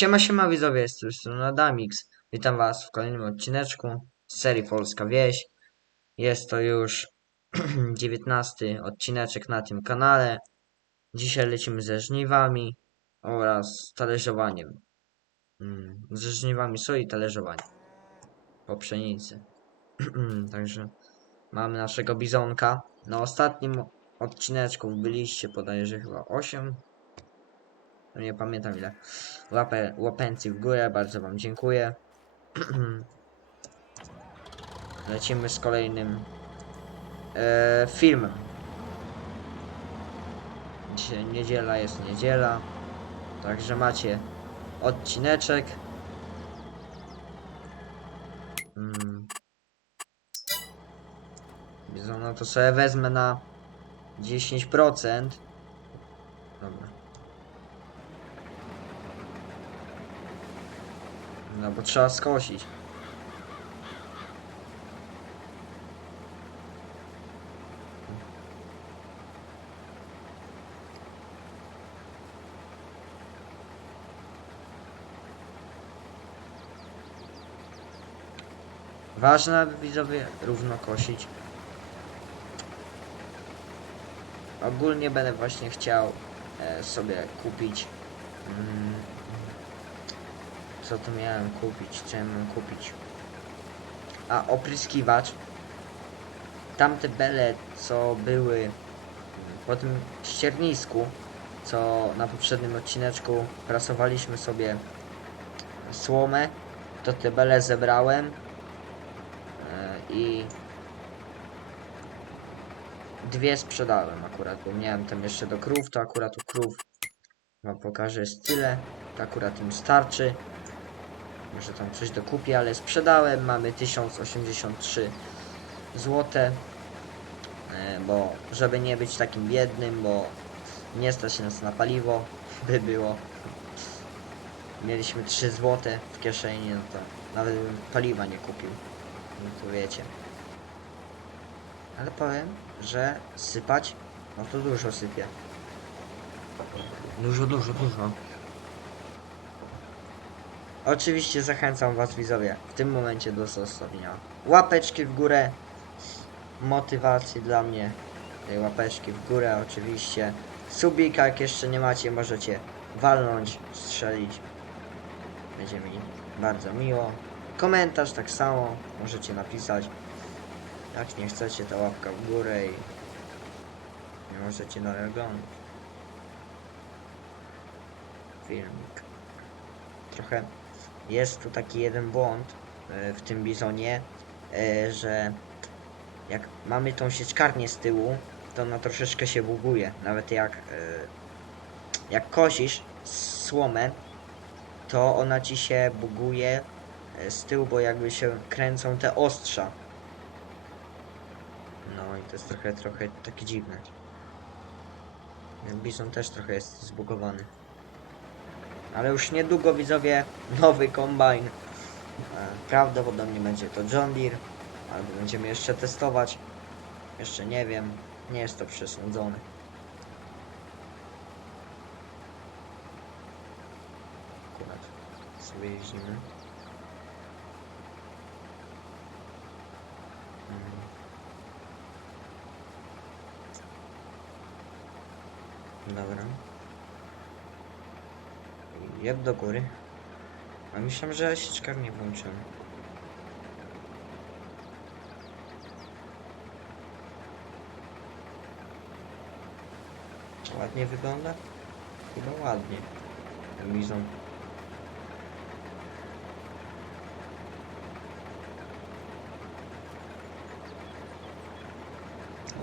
Siema, siema widzowie, z tej strony Adamix. Witam was w kolejnym odcineczku z serii Polska Wieś. Jest to już 19 odcineczek na tym kanale. Dzisiaj lecimy ze żniwami oraz talerzowaniem. Mm, Ze żniwami soi i talerzowaniem. Po pszenicy. Także mamy naszego bizonka. Na ostatnim odcineczku byliście bodajże chyba 8 no nie pamiętam ile. Łapę, w górę, bardzo wam dziękuję. Lecimy z kolejnym e, filmem. Dzisiaj niedziela jest niedziela. Także macie odcineczek. Mm. No to sobie wezmę na 10%. Dobra. No bo trzeba skosić. Ważne, aby widzowie równo kosić. Ogólnie będę właśnie chciał e, sobie kupić mm, co tu miałem kupić? Miałem kupić? A, opryskiwacz. Tamte bele, co były po tym ściernisku, co na poprzednim odcineczku prasowaliśmy sobie słomę, to te bele zebrałem e, i dwie sprzedałem akurat, bo miałem tam jeszcze do krów, to akurat u krów wam pokażę jest tyle, to akurat im starczy. Może tam coś dokupię, ale sprzedałem. Mamy 1083 złote. E, Bo żeby nie być takim biednym, bo nie stać nas na paliwo, by było. Mieliśmy 3 złote w kieszeni, no to nawet bym paliwa nie kupił. No to wiecie. Ale powiem, że sypać, no to dużo sypie. Dużo, dużo, dużo. Oczywiście zachęcam was widzowie w tym momencie do zostawienia łapeczki w górę. Motywacji dla mnie. Łapeczki w górę oczywiście. Subika jak jeszcze nie macie możecie walnąć, strzelić. Będzie mi bardzo miło. Komentarz tak samo możecie napisać. Jak nie chcecie to łapka w górę i nie możecie dalej oglądać. Filmik. Trochę jest tu taki jeden błąd e, w tym bizonie, e, że jak mamy tą sieczkarnię z tyłu, to ona troszeczkę się buguje. Nawet jak, e, jak kosisz słomę, to ona ci się buguje z tyłu, bo jakby się kręcą te ostrza. No i to jest trochę, trochę takie dziwne. Bizon też trochę jest zbugowany. Ale już niedługo widzowie nowy kombajn. E, Prawdopodobnie będzie to John Deere. Albo będziemy jeszcze testować. Jeszcze nie wiem. Nie jest to przesądzone. Akurat sobie jeździmy. Mm. Dobra. Jeb do góry. A myślałem, że sieczkarnię włączyłem. Ładnie wygląda? Chyba ładnie. Ten bizon.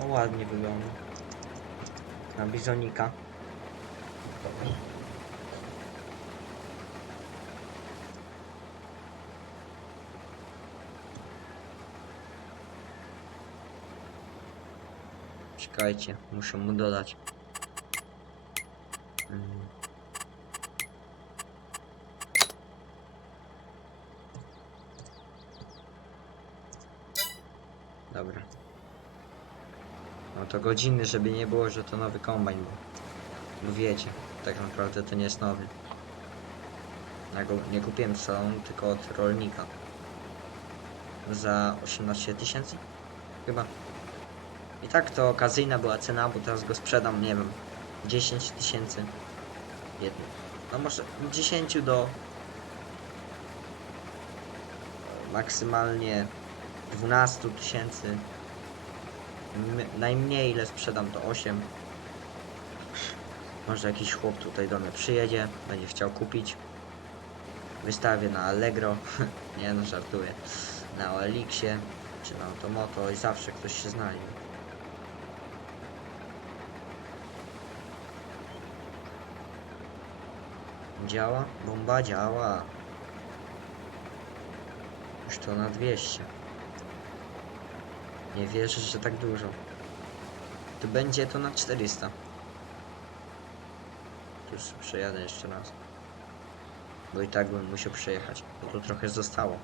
No ładnie wygląda. Na bizonika. Czekajcie, muszę mu dodać. Mm. Dobra. No to godziny, żeby nie było, że to nowy kombajn był. Bo wiecie, tak naprawdę to nie jest nowy. Ja go nie kupiłem z salonu, tylko od rolnika. Za 18 tysięcy? Chyba. I tak to okazyjna była cena, bo teraz go sprzedam, nie wiem, 10 tysięcy. Jedno. No może 10 do maksymalnie 12 tysięcy. Najmniej ile sprzedam to 8. Może jakiś chłop tutaj do mnie przyjedzie, będzie chciał kupić. Wystawię na Allegro. Nie no, żartuję. Na Oelixie czy na Automoto i zawsze ktoś się znajdzie. Działa? Bomba działa. Już to na 200. Nie wierzę, że tak dużo. To będzie to na 400. Tu już przejadę jeszcze raz. Bo i tak bym musiał przejechać, bo tu trochę zostało.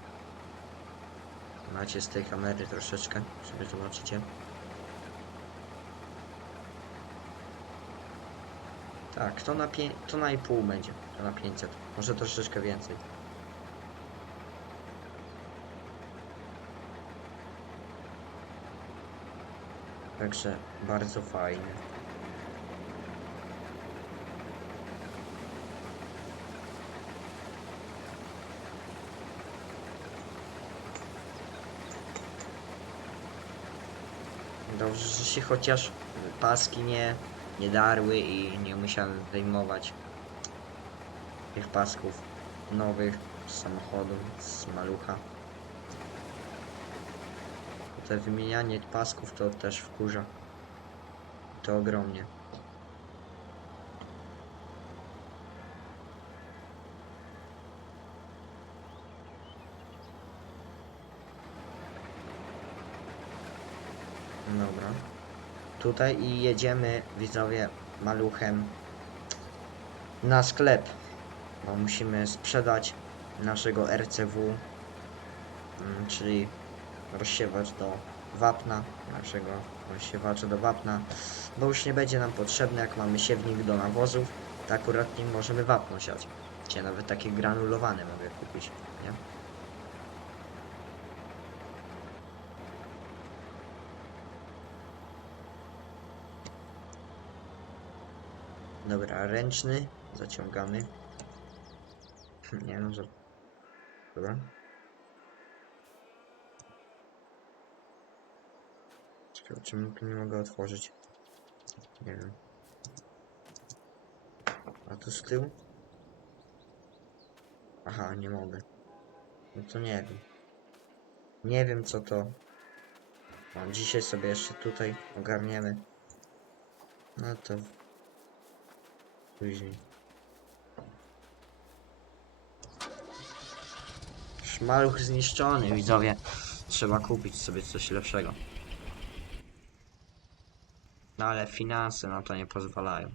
Macie z tej kamery troszeczkę, sobie zobaczycie. Tak, to na, pię- to na i pół będzie, to na 500, może troszeczkę więcej. Także bardzo fajnie. Dobrze, że się chociaż paski nie, nie darły i nie musiałem wyjmować tych pasków nowych z samochodu, z malucha. Te wymienianie pasków to też wkurza. To ogromnie. Dobra. Tutaj i jedziemy, widzowie, maluchem na sklep. Bo musimy sprzedać naszego RCW, mm, czyli rozsiewacz do wapna, naszego rozsiewacza do wapna, bo już nie będzie nam potrzebny, jak mamy siewnik do nawozów, to akurat nie możemy wapno siać. Gdzie nawet takie granulowane mogę kupić, nie? Dobra, ręczny, zaciągamy. Nie no, że... Dobra. Czekaj, czemu tu nie mogę otworzyć? Nie wiem. A tu z tyłu? Aha, nie mogę. No to nie wiem. Nie wiem co to. No, dzisiaj sobie jeszcze tutaj ogarniemy. No to później. Szmaluch zniszczony, widzowie. Trzeba kupić sobie coś lepszego. No ale finanse na to nie pozwalają.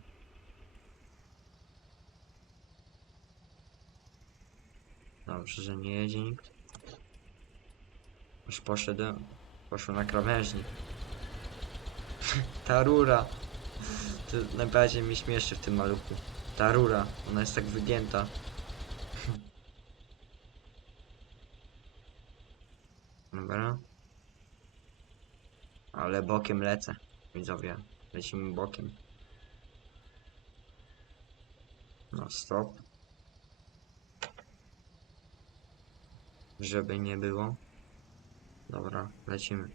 Dobrze, że nie jedzie nikt. Już poszedł, poszło na krawężnik. Ta rura. To najbardziej mi śmieszy w tym maluchu. Ta rura, ona jest tak wygięta. Dobra. Ale bokiem lecę, widzowie. Lecimy bokiem. No stop. Żeby nie było. Dobra, lecimy.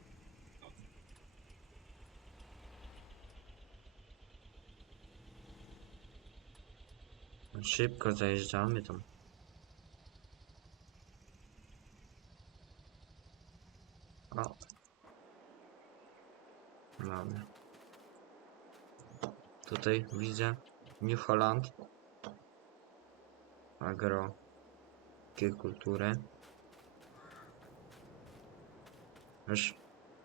Szybko zajeżdżamy tam. O. Dobra. Tutaj widzę New Holland. Agro. Kulturę. Już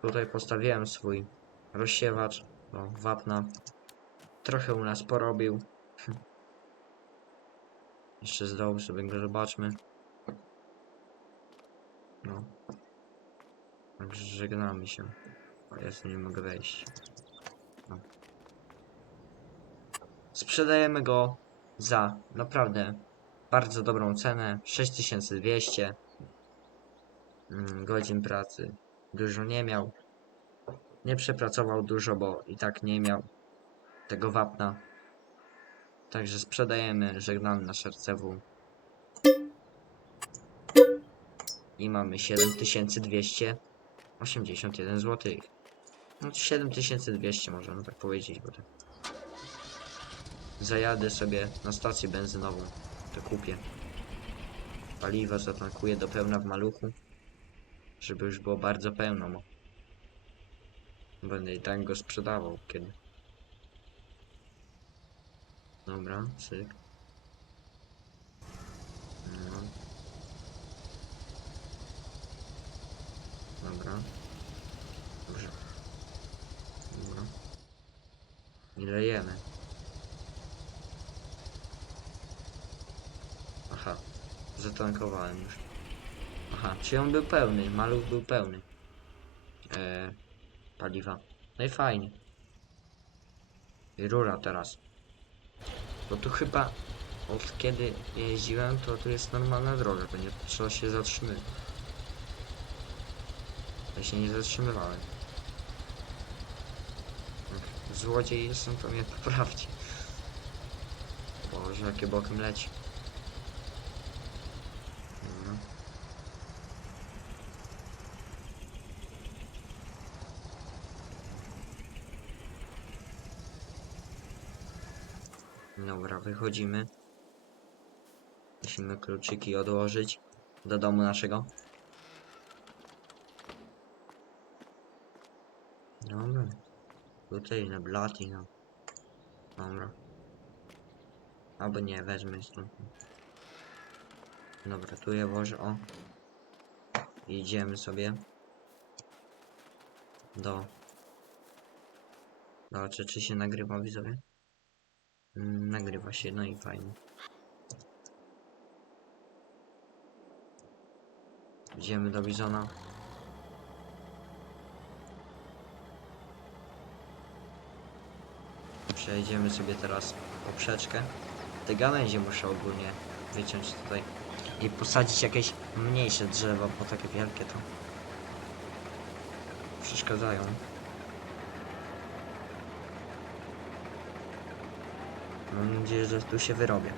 tutaj postawiłem swój rozsiewacz do wapna. Trochę u nas porobił. Jeszcze z dołu sobie go zobaczmy. No. Także żegnamy się. O, ja tu nie mogę wejść. No. Sprzedajemy go za naprawdę bardzo dobrą cenę 6200 mm, godzin pracy. Dużo nie miał. Nie przepracował dużo, bo i tak nie miał tego wapna. Także sprzedajemy, żegnamy nasz RCW. I mamy 7281 zł. No 7200 możemy tak powiedzieć, bo to... Zajadę sobie na stację benzynową, to kupię. Paliwo zatankuję do pełna w maluchu, żeby już było bardzo pełno. Będę i tak go sprzedawał kiedy. Dobra, cyk. No. Dobra. Dobrze. Dobra. Ile jemy? Aha. Zatankowałem już. Aha, czyli on był pełny, maluch był pełny. Eee, paliwa. No i fajnie. I rura teraz. Bo tu chyba od kiedy jeździłem, to tu jest normalna droga, nie trzeba się zatrzymywać. Ja się nie zatrzymywałem. Złodziej jestem, to mnie poprawcie. Boże, jakie bokiem leci. Dobra. Wychodzimy. Musimy kluczyki odłożyć do domu naszego. Dobra. Tutaj na blati, no. Dobra. Albo nie, wezmę stąd. Dobra, tu je włożę, o. Idziemy sobie. Do... Zobaczę, czy się nagrywa, widzowie. Mm, nagrywa się, no i fajnie. Idziemy do Bizona. Przejdziemy sobie teraz poprzeczkę. Te gałęzie muszę ogólnie wyciąć tutaj i posadzić jakieś mniejsze drzewa, bo takie wielkie to przeszkadzają. Mam nadzieję, że tu się wyrobię.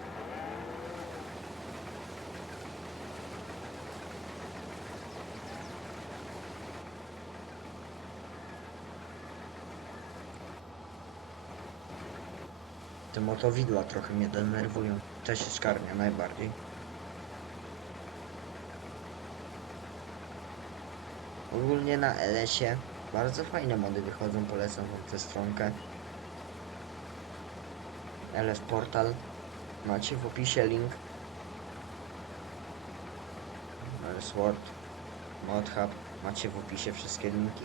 Te motowidła trochę mnie denerwują. Te się skarnia najbardziej. Ogólnie na LS-ie bardzo fajne mody wychodzą, polecam wam tę stronkę. LS Portal. Macie w opisie link. LS Word, ModHub. Macie w opisie wszystkie linki.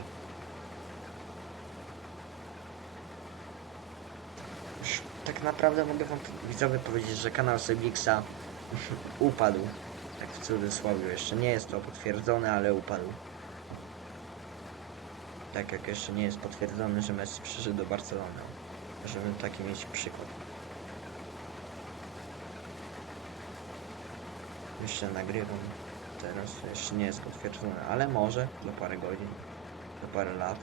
Już tak naprawdę mogę wam widzowie powiedzieć, że kanał Syblixa upadł. Tak w cudzysłowie jeszcze nie jest to potwierdzone, ale upadł. Tak jak jeszcze nie jest potwierdzone, że Messi przyszedł do Barcelony. Żeby taki mieć przykład. Jeszcze nagrywam teraz, jeszcze nie jest potwierdzone, ale może za parę godzin, za parę lat.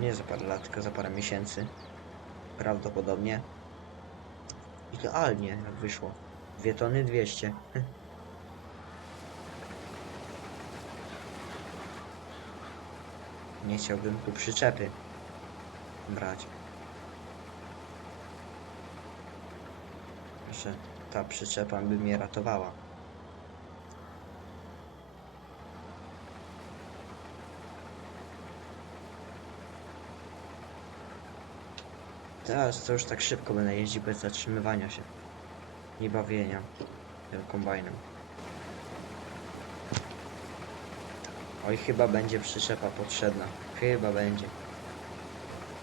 Nie za parę lat, tylko za parę miesięcy. Prawdopodobnie. Idealnie jak wyszło. 2 tony 200. Nie chciałbym tu przyczepy brać. Że ta przyczepa by mnie ratowała. Teraz to już tak szybko będę jeździł bez zatrzymywania się i bawienia kombajnem. Oj, chyba będzie przyczepa potrzebna. Chyba będzie.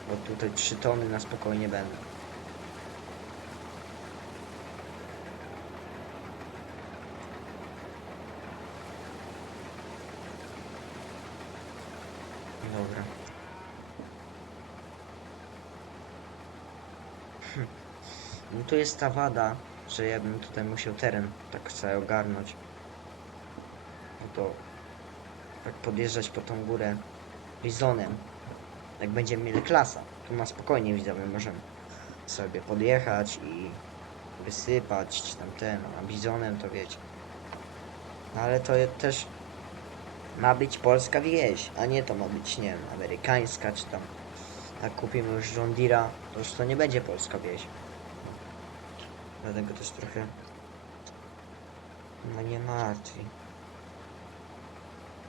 Bo tutaj 3 tony na spokojnie będą. Dobra. To jest ta wada, że ja bym tutaj musiał teren tak cały ogarnąć. No to tak podjeżdżać po tą górę bizonem. Jak będziemy mieli klasa, to na spokojnie widzowie możemy sobie podjechać i wysypać, czy tam ten, a bizonem to wiecie. No ale to też ma być polska wieś, a nie to ma być, nie wiem, amerykańska, czy tam jak kupimy już John Deere'a, to już to nie będzie polska wieś. Dlatego też trochę no nie martwi.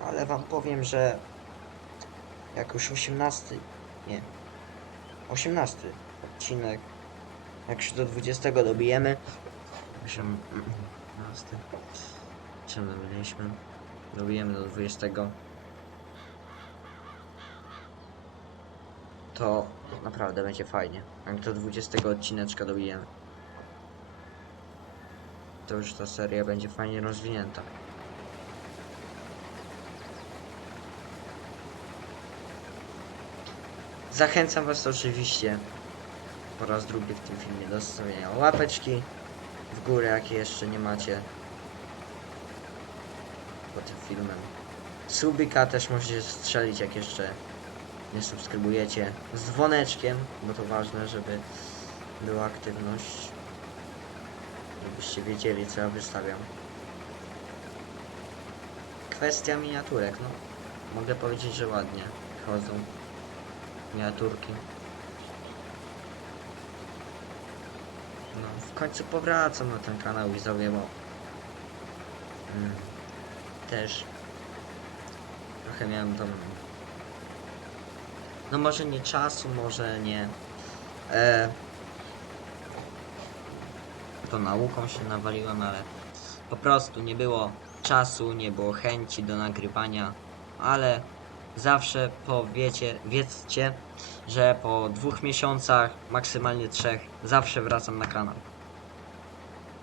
Ale wam powiem, że jak już 18, nie, 18 odcinek, jak się do 20 dobijemy, że 15, czym dobiliśmy, dobijemy do 20, to naprawdę będzie fajnie. Jak do 20 odcineczka dobijemy, to już ta seria będzie fajnie rozwinięta. Zachęcam Was oczywiście po raz drugi w tym filmie do zostawienia łapeczki w górę, jakie jeszcze nie macie pod tym filmem. Subika też możecie strzelić, jak jeszcze nie subskrybujecie. Z dzwoneczkiem, bo to ważne, żeby była aktywność. Żebyście wiedzieli, co ja wystawiam. Kwestia miniaturek, no. Mogę powiedzieć, że ładnie chodzą miniaturki. No, w końcu powracam na ten kanał widzowie, bo mm, też trochę miałem tam no może nie czasu, może nie e, to nauką się nawaliłem, ale po prostu nie było czasu, nie było chęci do nagrywania, ale zawsze powiecie, wiedzcie, że po dwóch miesiącach, maksymalnie trzech, zawsze wracam na kanał.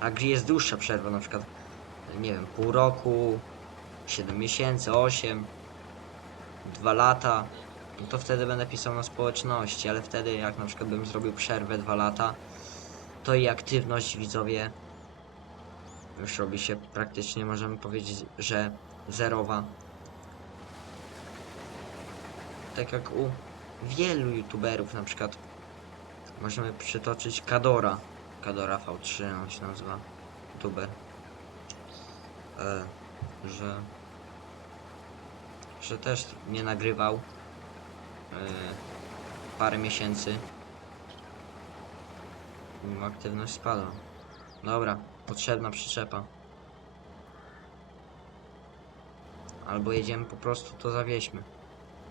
A gdzie jest dłuższa przerwa, na przykład, nie wiem, pół roku, 7 miesięcy, 8, 2 lata, no to wtedy będę pisał na społeczności, ale wtedy jak na przykład bym zrobił przerwę 2 lata, to i aktywność widzowie już robi się praktycznie, możemy powiedzieć, że zerowa. Tak jak u wielu youtuberów, na przykład możemy przytoczyć Kadora. Kadora V3 on się nazywa, youtuber. E, że że też nie nagrywał e, parę miesięcy. Aktywność spadła. Dobra, potrzebna przyczepa. Albo jedziemy po prostu, to zawieźmy.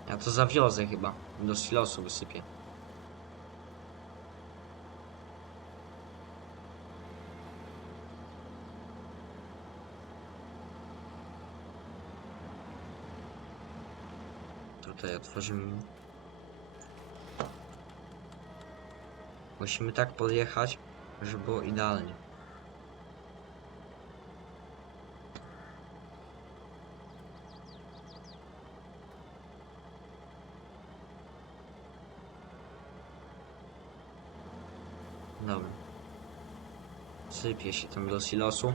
Ja to zawiozę chyba. Do silosu wysypię. Tutaj otworzymy. Musimy tak podjechać, żeby było idealnie. Dobra. Sypie się tam do silosu.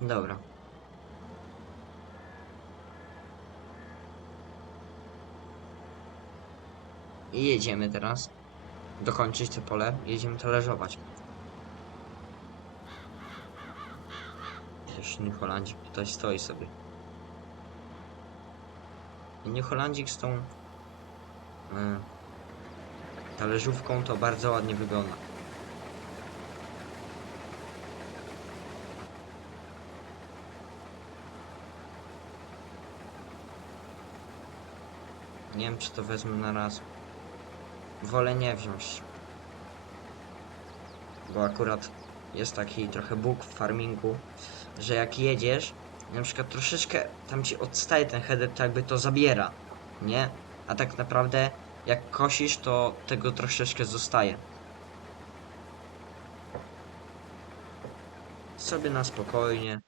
Dobra. I jedziemy teraz. Dokończyć to pole. Jedziemy talerzować. Też New Holandzik tutaj stoi sobie. New Holandzik z tą y, talerzówką to bardzo ładnie wygląda. Nie wiem, czy to wezmę na raz. Wolę nie wziąć. Bo akurat jest taki trochę bóg w farmingu, że jak jedziesz, na przykład troszeczkę tam ci odstaje ten header, to jakby to zabiera, nie? A tak naprawdę jak kosisz, to tego troszeczkę zostaje. sobie na spokojnie.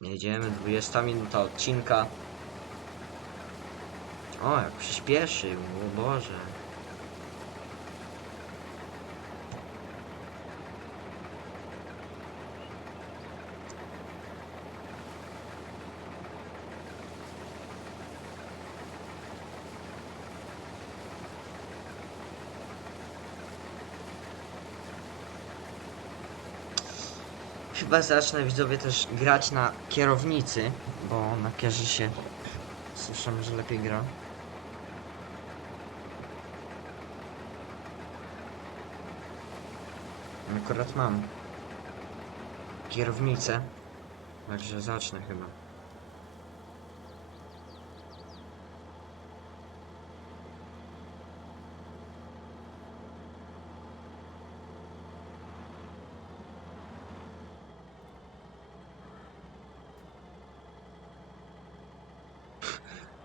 Jedziemy, 20 minuta odcinka. O, jak przyspieszył, o Boże. Chyba zacznę widzowie też grać na kierownicy, bo na kierze się słyszałem, że lepiej gra. Akurat mam kierownicę, także zacznę chyba.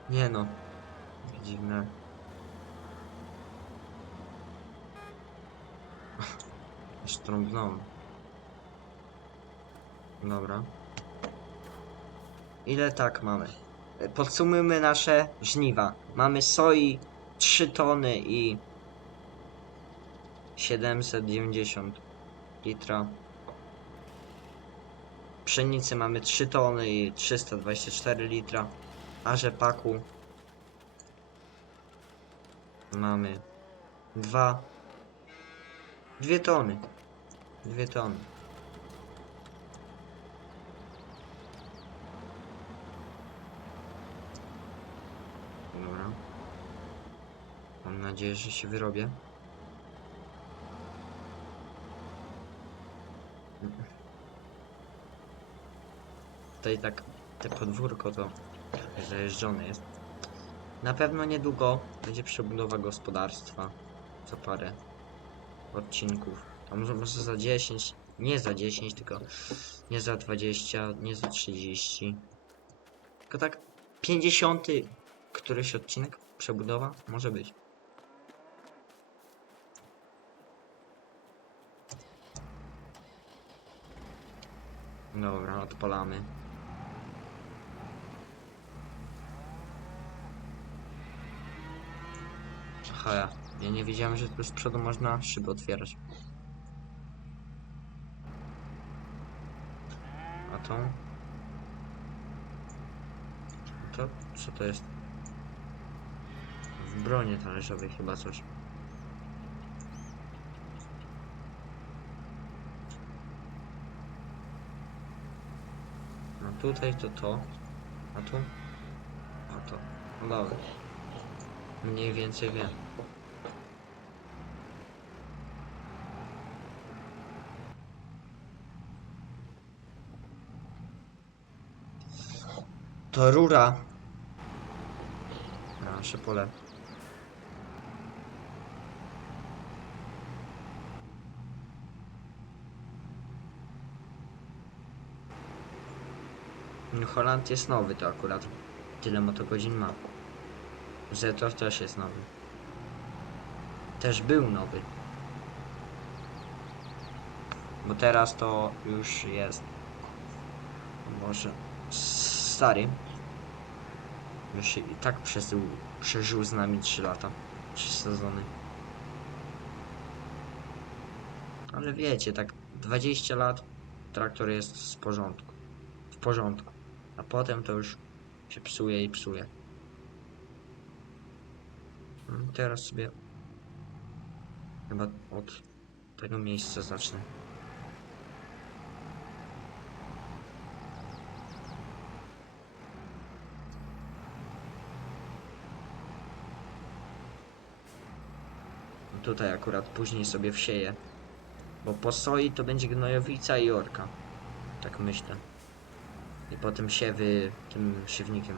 Nie no, dziwne. Strąbnąłem. Dobra. Ile tak mamy? Podsumujmy nasze żniwa. Mamy soi 3 tony i 790 litra. Pszenicy mamy 3 tony i 324 litra. A rzepaku mamy 2 2 tony. 2 tony. Dobra. Mam nadzieję, że się wyrobię. Tutaj tak te podwórko to trochę zajeżdżone jest. Na pewno niedługo będzie przebudowa gospodarstwa. Co parę odcinków. A może, może za 10, nie za 10, tylko nie za 20, nie za 30. Tylko tak 50 któryś odcinek przebudowa może być. Dobra, odpalamy. Ja, ja nie wiedziałem, że tu z przodu można szyby otwierać. A to? To? Co to jest? W bronie talerzowej chyba coś. No tutaj to to. A tu? A to. No dobra. Mniej więcej wiem. To rura. Nasze pole. New Holland jest nowy to akurat. Tyle motogodzin ma. Zetor też jest nowy. Też był nowy. Bo teraz to już jest. Może stary. Już się i tak przeżył, przeżył z nami 3 lata. 3 sezony. Ale wiecie, tak 20 lat traktor jest z porządku. W porządku. A potem to już się psuje i psuje. Mm, Teraz sobie chyba od tego miejsca zacznę. Tutaj akurat później sobie wsieję. Bo po soi to będzie gnojowica i orka. Tak myślę. I potem siewy tym siewnikiem.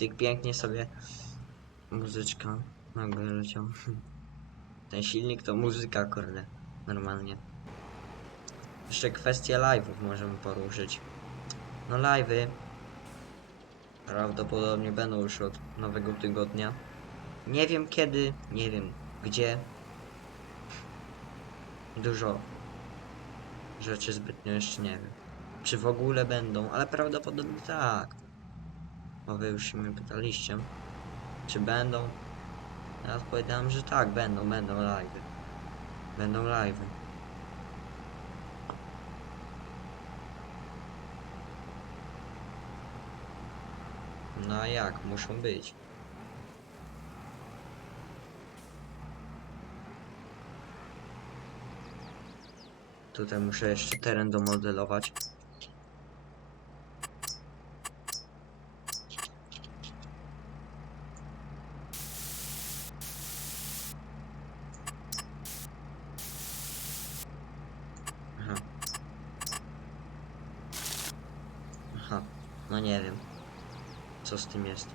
Cyk pięknie sobie muzyczka nagle leciał. Ten silnik to muzyka, kurde. Normalnie. Jeszcze kwestię live'ów możemy poruszyć. No live'y prawdopodobnie będą już od nowego tygodnia. Nie wiem kiedy, nie wiem gdzie. Dużo rzeczy zbytnio jeszcze nie wiem. Czy w ogóle będą, ale prawdopodobnie tak. Bo wy już się mnie pytaliście. Czy będą? Ja odpowiedziałem, że tak, będą, będą live. Będą live. No a jak? Muszą być. Tutaj muszę jeszcze teren domodelować. Aha. Aha, no nie wiem. Co z tym jest?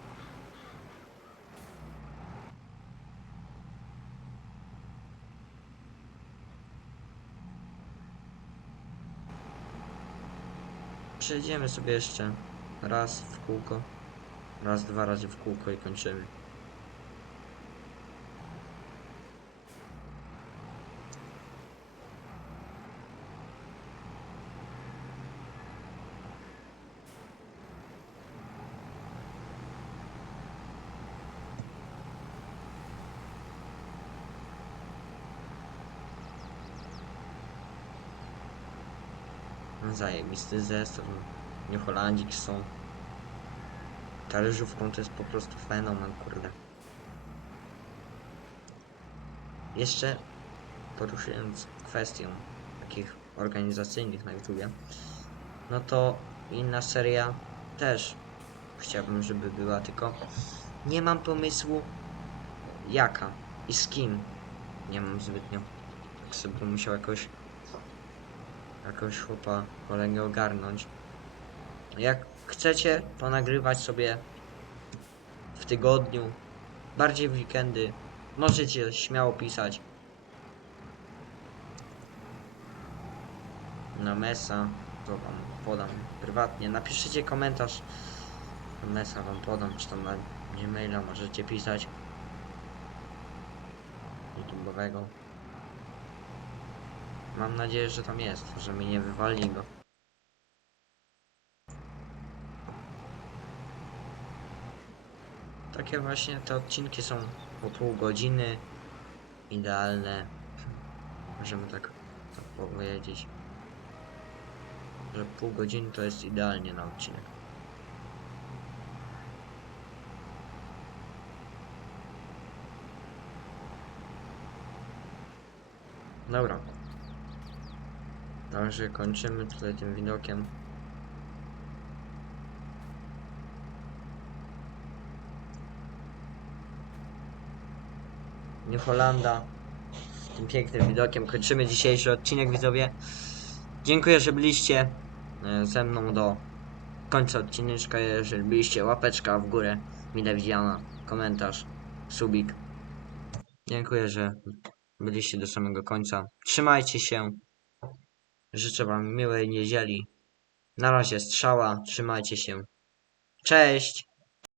Przejdziemy sobie jeszcze raz w kółko. Raz, dwa razy w kółko i kończymy. Zajebisty zestaw. New Hollandzik są. Talerzówką to jest po prostu fenomen, kurde. Jeszcze poruszując kwestię takich organizacyjnych na YouTubie, no to inna seria też chciałbym, żeby była, tylko nie mam pomysłu jaka i z kim. Nie mam zbytnio. Tak sobie musiał jakoś jakoś chłopa kolegę ogarnąć. Jak chcecie ponagrywać sobie w tygodniu, bardziej w weekendy, możecie śmiało pisać na mesa, to wam podam prywatnie. Napiszcie komentarz, na mesa wam podam, czy tam na Gmaila możecie pisać YouTube'owego. Mam nadzieję, że tam jest, że mi nie wywali go. Takie właśnie te odcinki są po pół godziny. Idealne. Możemy tak, tak powiedzieć. Że pół godziny to jest idealnie na odcinek. Dobra. Także kończymy tutaj tym widokiem. New Holanda. Tym pięknym widokiem kończymy dzisiejszy odcinek widzowie. Dziękuję, że byliście e, ze mną do końca odcineczka. Jeżeli byliście, łapeczka w górę, mile widziana, komentarz, subik. Dziękuję, że byliście do samego końca. Trzymajcie się. Życzę Wam miłej niedzieli. Na razie strzała. Trzymajcie się. Cześć!